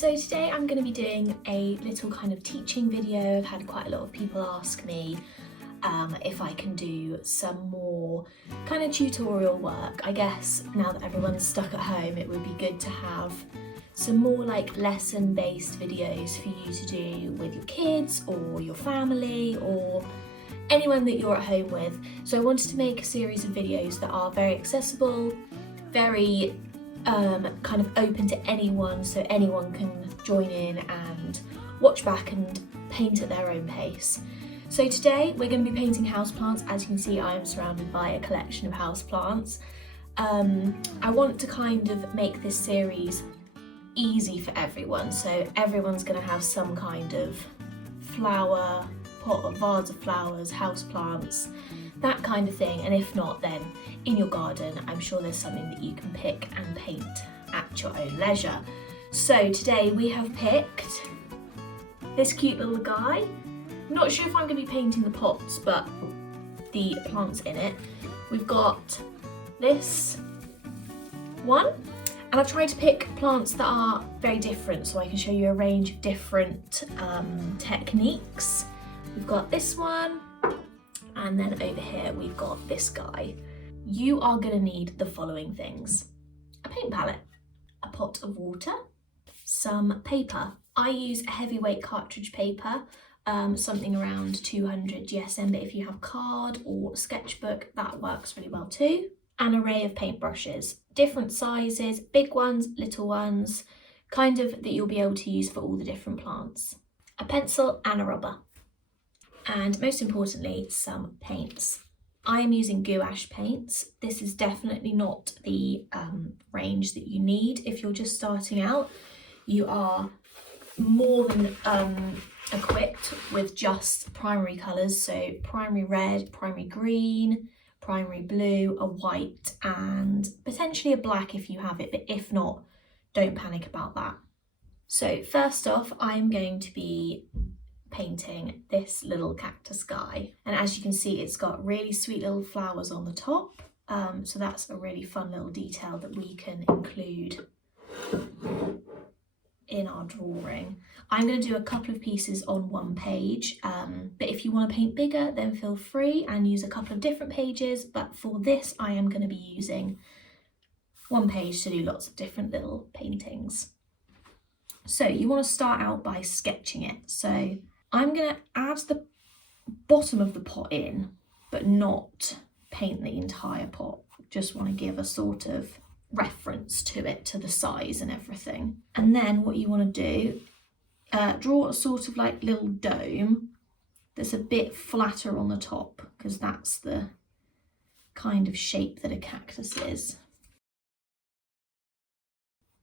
So today I'm going to be doing a little kind of teaching video. I've had quite a lot of people ask me if I can do some more kind of tutorial work. I guess now that everyone's stuck at home, it would be good to have some more like lesson-based videos for you to do with your kids or your family or anyone that you're at home with. So I wanted to make a series of videos that are very accessible, very kind of open to anyone, so anyone can join in and watch back and paint at their own pace. So today we're going to be painting houseplants. As you can see, I am surrounded by a collection of houseplants. I want to kind of make this series easy for everyone, so everyone's going to have some kind of flower pot or vase of flowers, houseplants, that kind of thing, and if not, then in your garden I'm sure there's something that you can pick and paint at your own leisure. So today we have picked this cute little guy. Not sure if I'm going to be painting the pots, but the plants in it. We've got this one, and I've tried to pick plants that are very different so I can show you a range of different techniques. We've got this one, and then over here we've got this guy. You are going to need the following things: a paint palette, a pot of water, some paper. I use a heavyweight cartridge paper, something around 200 GSM, but if you have card or sketchbook, that works really well too. An array of paintbrushes, different sizes, big ones, little ones, kind of that you'll be able to use for all the different plants. A pencil and a rubber. And most importantly, some paints. I am using Gouache paints. This is definitely not the range that you need. If you're just starting out, you are more than equipped with just primary colours, so primary red, primary green, primary blue, a white, and potentially a black if you have it, but if not, don't panic about that. So first off, I'm going to be painting this little cactus guy, and as you can see, it's got really sweet little flowers on the top, so that's a really fun little detail that we can include in our drawing. I'm going to do a couple of pieces on one page, but if you want to paint bigger, then feel free and use a couple of different pages, but for this I am going to be using one page to do lots of different little paintings. So you want to start out by sketching it. So I'm going to add the bottom of the pot in, but not paint the entire pot. Just want to give a sort of reference to it, to the size and everything. And then what you want to do, draw a sort of like little dome that's a bit flatter on the top, because that's the kind of shape that a cactus is.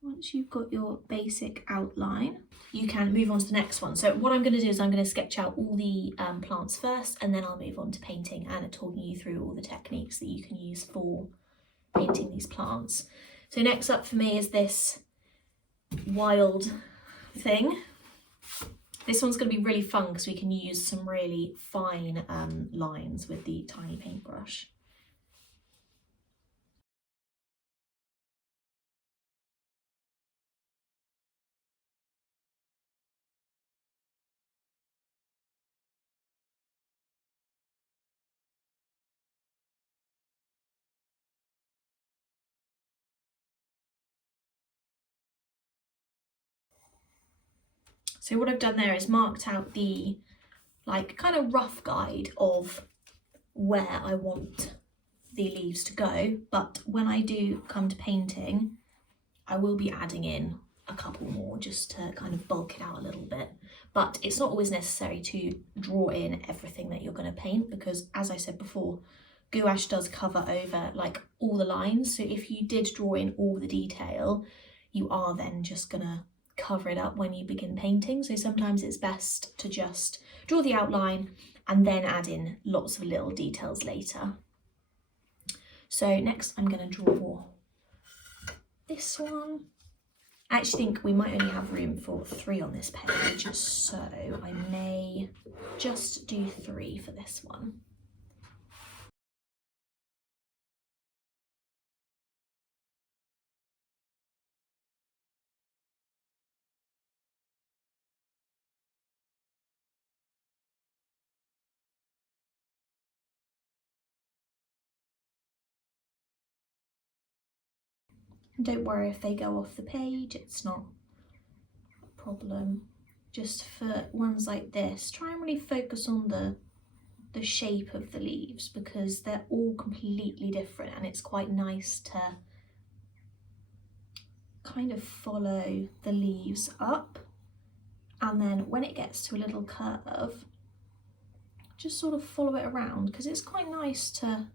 Once you've got your basic outline, you can move on to the next one. So what I'm going to do is I'm going to sketch out all the plants first, and then I'll move on to painting and talking you through all the techniques that you can use for painting these plants. So next up for me is this wild thing. This one's going to be really fun because we can use some really fine lines with the tiny paintbrush. So what I've done there is marked out the like kind of rough guide of where I want the leaves to go, but when I do come to painting, I will be adding in a couple more just to kind of bulk it out a little bit. But it's not always necessary to draw in everything that you're going to paint, because as I said before, gouache does cover over like all the lines, so if you did draw in all the detail, you are then just gonna cover it up when you begin painting. So sometimes it's best to just draw the outline and then add in lots of little details later. So next I'm going to draw this one. I actually think we might only have room for 3 on this page, so I may just do 3 for this one. And don't worry if they go off the page, it's not a problem. Just for ones like this, try and really focus on the shape of the leaves, because they're all completely different, and it's quite nice to kind of follow the leaves up, and then when it gets to a little curve, just sort of follow it around, because it's quite nice to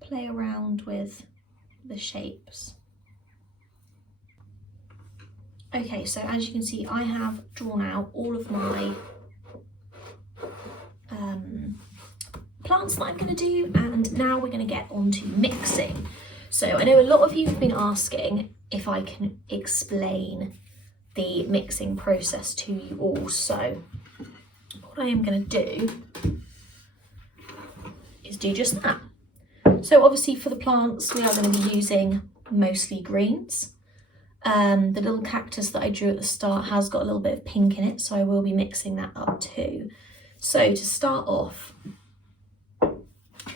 play around with the shapes. Okay, so as you can see, I have drawn out all of my plants that I'm going to do, and now we're going to get on to mixing. So I know a lot of you have been asking if I can explain the mixing process to you all, so what I am going to do is do just that. So obviously for the plants we are going to be using mostly greens. The little cactus that I drew at the start has got a little bit of pink in it, so I will be mixing that up too. So to start off,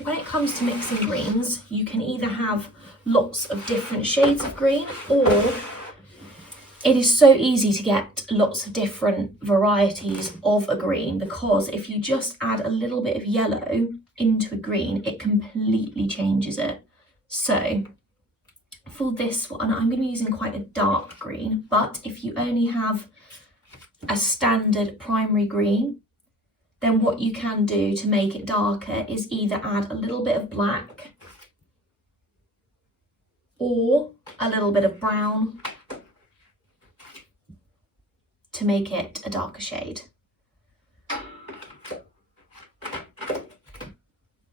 when it comes to mixing greens, you can either have lots of different shades of green, or it is so easy to get lots of different varieties of a green, because if you just add a little bit of yellow into a green, it completely changes it. So for this one, I'm going to be using quite a dark green, but if you only have a standard primary green, then what you can do to make it darker is either add a little bit of black or a little bit of brown to make it a darker shade.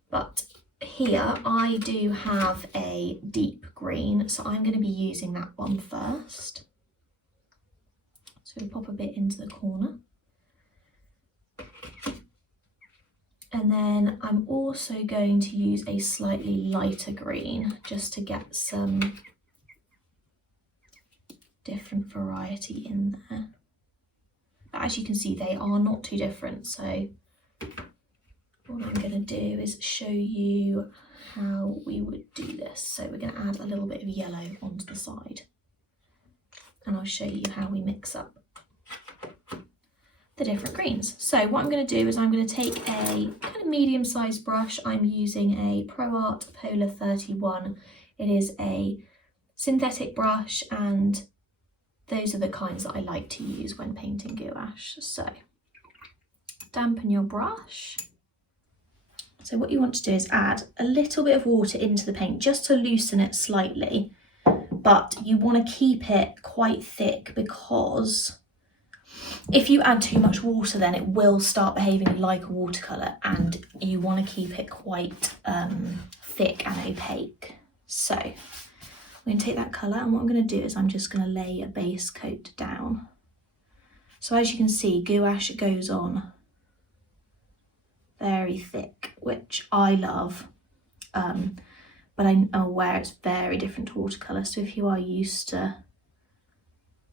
But here I do have a deep green, so I'm going to be using that one first. So we'll pop a bit into the corner. And then I'm also going to use a slightly lighter green just to get some different variety in there. But as you can see, they are not too different, so what I'm going to do is show you how we would do this. So we're going to add a little bit of yellow onto the side, and I'll show you how we mix up the different greens. So what I'm going to do is I'm going to take a kind of medium-sized brush. I'm using a ProArt Polar 31. It is a synthetic brush, and those are the kinds that I like to use when painting gouache. So dampen your brush. So what you want to do is add a little bit of water into the paint just to loosen it slightly, but you want to keep it quite thick, because if you add too much water, then it will start behaving like a watercolour, and you want to keep it quite thick and opaque. So I'm going to take that colour, and what I'm going to do is I'm just going to lay a base coat down. So as you can see, gouache goes on very thick, which I love, but I'm aware it's very different to watercolour, so if you are used to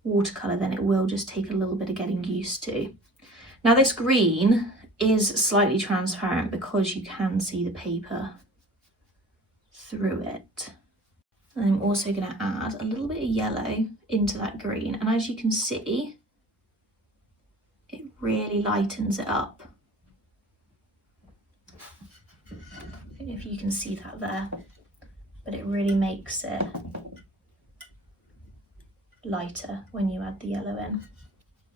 watercolour, then it will just take a little bit of getting used to. Now this green is slightly transparent because you can see the paper through it. And I'm also going to add a little bit of yellow into that green, and as you can see, it really lightens it up. I don't know if you can see that there, but it really makes it lighter when you add the yellow in.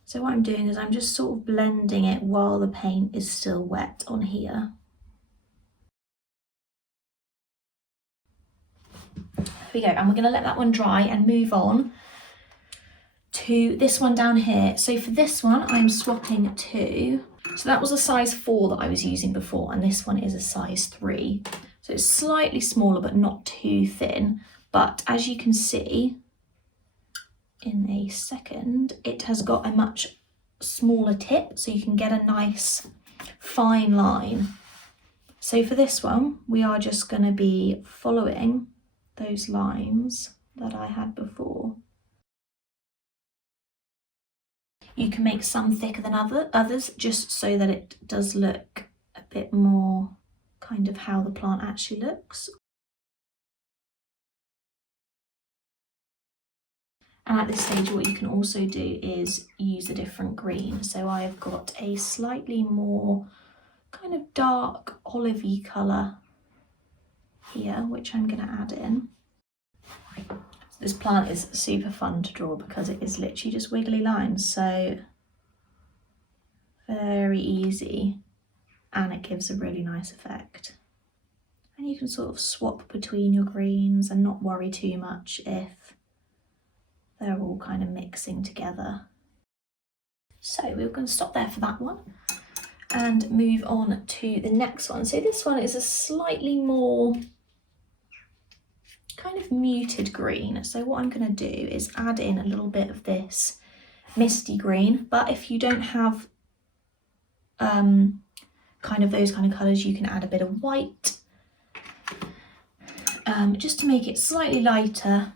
So what I'm doing is I'm just sort of blending it while the paint is still wet on here. There we go, and we're going to let that one dry and move on to this one down here. So for this one I'm swapping to, so that was a size 4 that I was using before, and this one is a size 3. So it's slightly smaller but not too thin, but as you can see in a second, it has got a much smaller tip, so you can get a nice fine line. So for this one, we are just going to be following those lines that I had before. You can make some thicker than others, just so that it does look a bit more kind of how the plant actually looks. And at this stage, what you can also do is use a different green. So I've got a slightly more kind of dark olivey colour here, which I'm going to add in. This plant is super fun to draw because it is literally just wiggly lines, so very easy, and it gives a really nice effect. And you can sort of swap between your greens and not worry too much if they're all kind of mixing together. So we're going to stop there for that one and move on to the next one. So this one is a slightly more kind of muted green. So what I'm going to do is add in a little bit of this misty green, but if you don't have kind of those kind of colours, you can add a bit of white just to make it slightly lighter.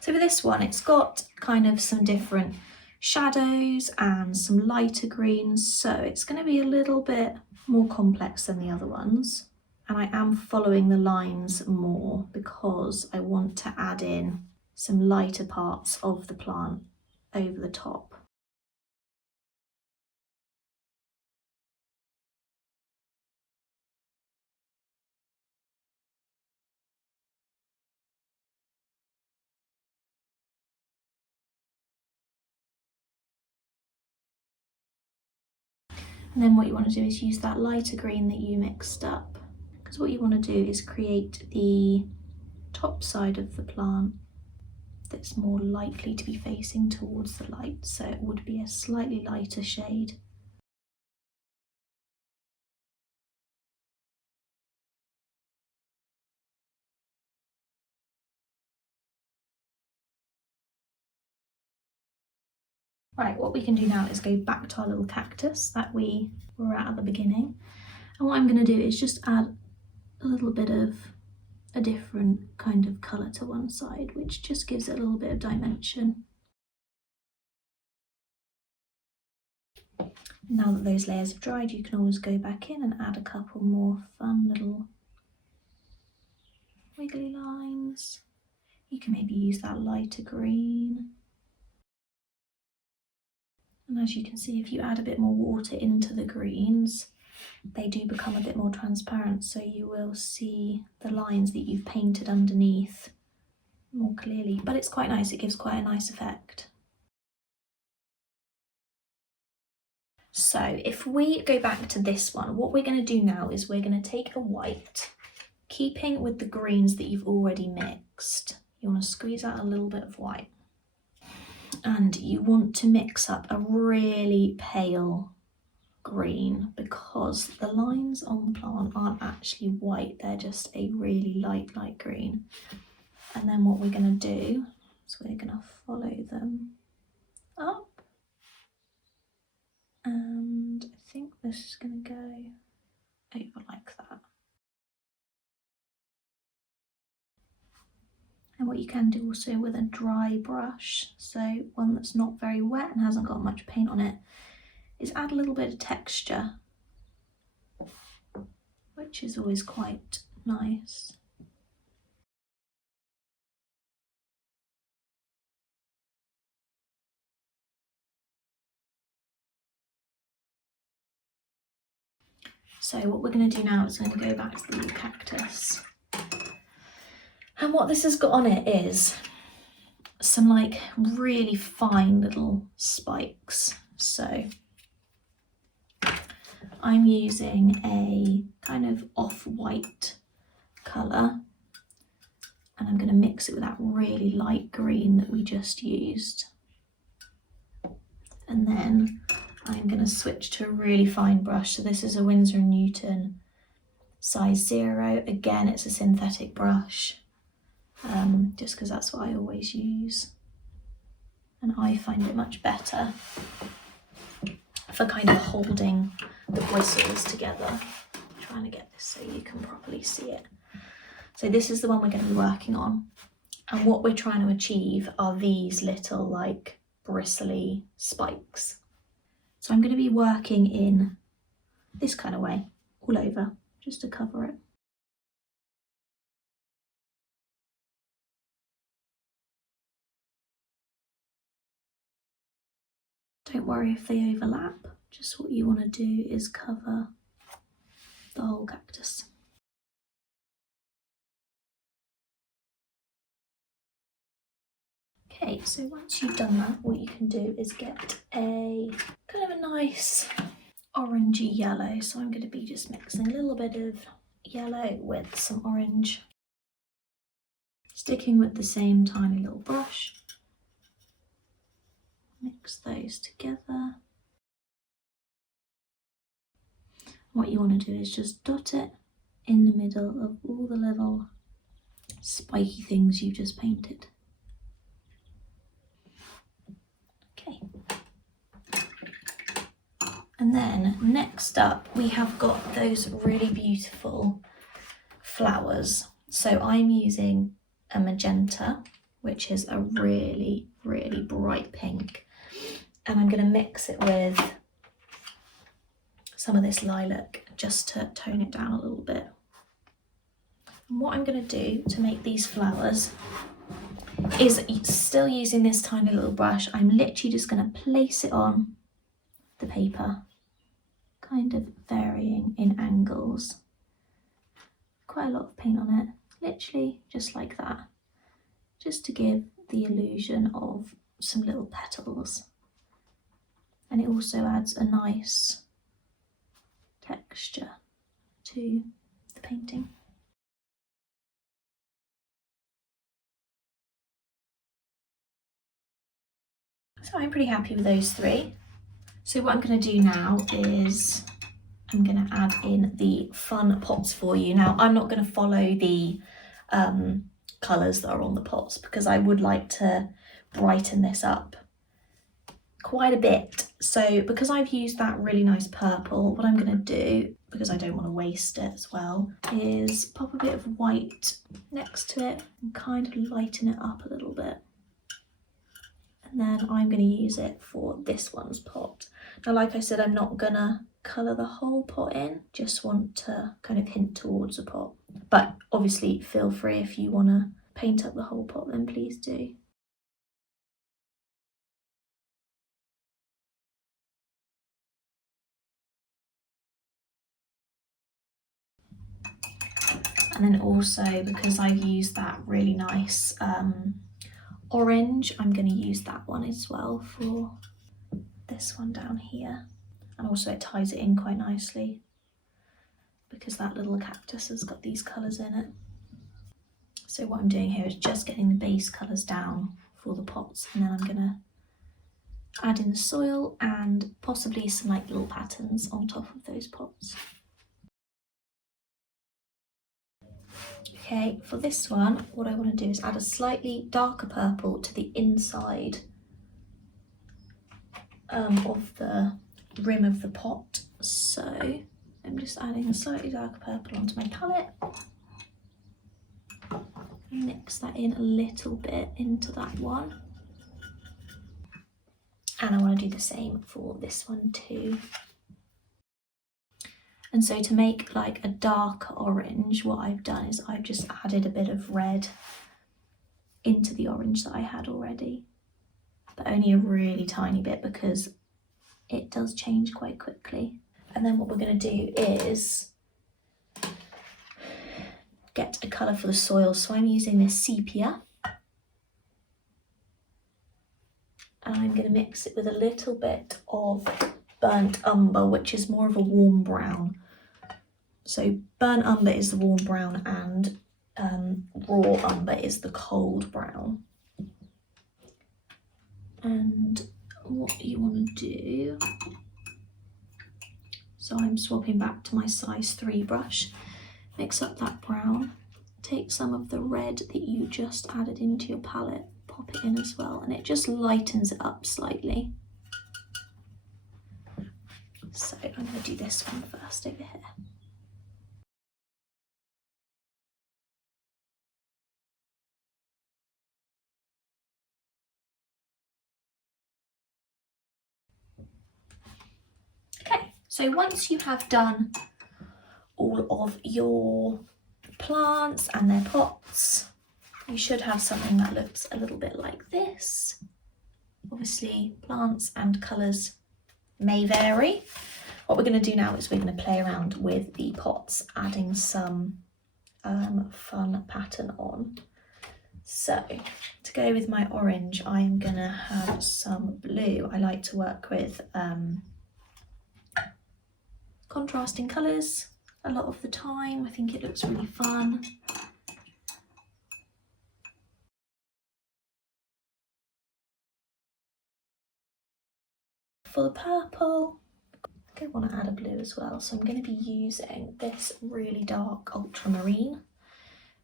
So for this one, it's got kind of some different shadows and some lighter greens, so it's going to be a little bit more complex than the other ones. And I am following the lines more because I want to add in some lighter parts of the plant over the top. And then what you want to do is use that lighter green that you mixed up, because what you want to do is create the top side of the plant that's more likely to be facing towards the light, so it would be a slightly lighter shade. Right, what we can do now is go back to our little cactus that we were at the beginning. And what I'm going to do is just add a little bit of a different kind of colour to one side, which just gives it a little bit of dimension. Now that those layers have dried, you can always go back in and add a couple more fun little wiggly lines. You can maybe use that lighter green. And as you can see, if you add a bit more water into the greens, they do become a bit more transparent, so you will see the lines that you've painted underneath more clearly. But it's quite nice, it gives quite a nice effect. So if we go back to this one, what we're going to do now is we're going to take a white, keeping with the greens that you've already mixed. You want to squeeze out a little bit of white. And you want to mix up a really pale green, because the lines on the plant aren't actually white, they're just a really light green. And then what we're going to do is we're going to follow them up, and I think this is going to go over like that. And what you can do also with a dry brush, so one that's not very wet and hasn't got much paint on it, is add a little bit of texture, which is always quite nice. So what we're going to do now is going to go back to the cactus. And what this has got on it is some like really fine little spikes. So I'm using a kind of off-white colour, and I'm going to mix it with that really light green that we just used. And then I'm going to switch to a really fine brush. So this is a Winsor & Newton size 0. Again, it's a synthetic brush, just because that's what I always use. And I find it much better for kind of holding the bristles together. I'm trying to get this so you can properly see it. So this is the one we're going to be working on. And what we're trying to achieve are these little like bristly spikes. So I'm going to be working in this kind of way all over, just to cover it. Don't worry if they overlap, just what you want to do is cover the whole cactus. Okay, so once you've done that, what you can do is get a kind of a nice orangey yellow. So I'm going to be just mixing a little bit of yellow with some orange, sticking with the same tiny little brush. Mix those together. What you want to do is just dot it in the middle of all the little spiky things you just painted. Okay. And then next up we have got those really beautiful flowers. So I'm using a magenta, which is a really, really bright pink. And I'm going to mix it with some of this lilac just to tone it down a little bit. And what I'm going to do to make these flowers is, still using this tiny little brush, I'm literally just going to place it on the paper, kind of varying in angles. Quite a lot of paint on it, literally just like that, just to give the illusion of some little petals. And it also adds a nice texture to the painting. So I'm pretty happy with those three. So what I'm going to do now is I'm going to add in the fun pots for you. Now I'm not going to follow the colours that are on the pots because I would like to brighten this up quite a bit. So because I've used that really nice purple, what I'm going to do, because I don't want to waste it as well, is pop a bit of white next to it and kind of lighten it up a little bit. And then I'm going to use it for this one's pot. Now, like I said, I'm not going to colour the whole pot in, just want to kind of hint towards a pot. But obviously feel free, if you want to paint up the whole pot, then please do. And then also, because I've used that really nice orange, I'm going to use that one as well for this one down here. And also it ties it in quite nicely because that little cactus has got these colours in it. So what I'm doing here is just getting the base colours down for the pots, and then I'm going to add in the soil and possibly some like little patterns on top of those pots. Okay, for this one, what I want to do is add a slightly darker purple to the inside of the rim of the pot. So I'm just adding a slightly darker purple onto my palette. Mix that in a little bit into that one. And I want to do the same for this one too. And so to make like a darker orange, what I've done is I've just added a bit of red into the orange that I had already, but only a really tiny bit because it does change quite quickly. And then what we're going to do is get a colour for the soil. So I'm using this sepia, and I'm going to mix it with a little bit of burnt umber, which is more of a warm brown. So burnt umber is the warm brown and raw umber is the cold brown. And what you want to do, so I'm swapping back to my size 3 brush, mix up that brown, take some of the red that you just added into your palette, pop it in as well, and it just lightens it up slightly. So I'm going to do this one first over here. Okay, so once you have done all of your plants and their pots, you should have something that looks a little bit like this. Obviously plants and colours may vary. What we're going to do now is we're going to play around with the pots, adding some fun pattern on. So to go with my orange, I'm going to have some blue. I like to work with contrasting colours a lot of the time. I think it looks really fun. For the purple, I want to add a blue as well, so I'm going to be using this really dark ultramarine,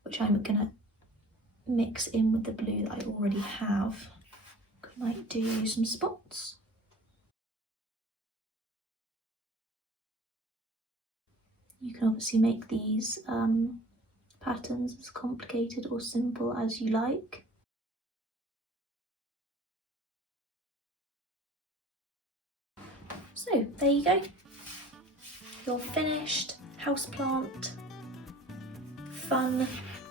which I'm going to mix in with the blue that I already have. I might do some spots. You can obviously make these patterns as complicated or simple as you like. So there you go, your finished houseplant fun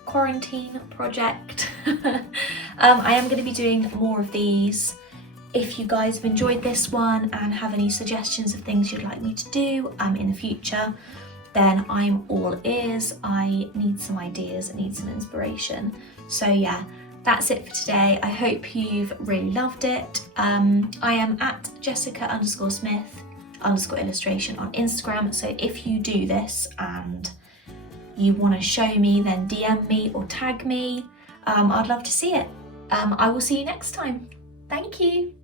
quarantine project. I am going to be doing more of these. If you guys have enjoyed this one and have any suggestions of things you'd like me to do in the future, then I'm all ears. I need some ideas, I need some inspiration. So yeah, that's it for today. I hope you've really loved it. I am at Jessica_Smith_illustration on Instagram. So if you do this and you want to show me, then DM me or tag me. I'd love to see it. I will see you next time. Thank you.